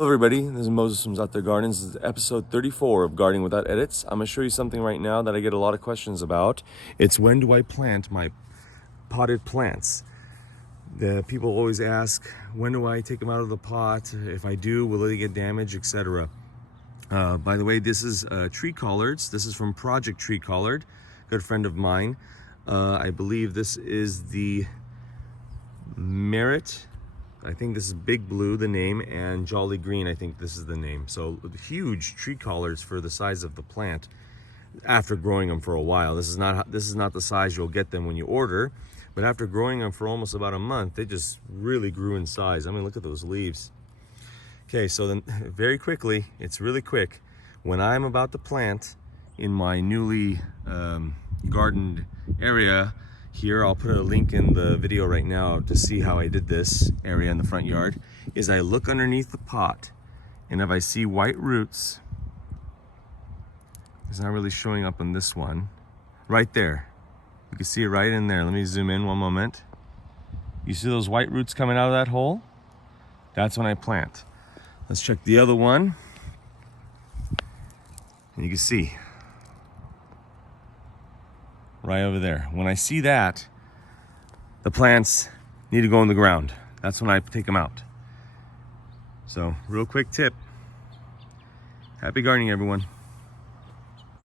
Hello everybody, this is Moses from ZAATAR Gardens. This is episode 34 of Gardening Without Edits. I'm going to show you something right now that I get a lot of questions about. It's when do I plant my potted plants? The people always ask, when do I take them out of the pot? If I do, will they get damaged, etc. By the way, this is tree collards. This is from Project Tree Collard, good friend of mine. I believe this is the Merritt. I think this is Big Blue, the name, and Jolly Green, I think this is the name. So huge tree collards for the size of the plant after growing them for a while. This is not the size you'll get them when you order, but after growing them for almost about a month, they just really grew in size. I mean, look at those leaves. Okay, so then very quickly, it's really quick. When I'm about to plant in my newly gardened area, here, I'll put a link in the video right now to see how I did this area in the front yard, is I look underneath the pot, and if I see white roots, it's not really showing up on this one, right there. You can see it right in there. Let me zoom in one moment. You see those white roots coming out of that hole? That's when I plant. Let's check the other one. And you can see right over there. When I see that, the plants need to go in the ground. That's when I take them out. So, real quick tip. Happy gardening, everyone.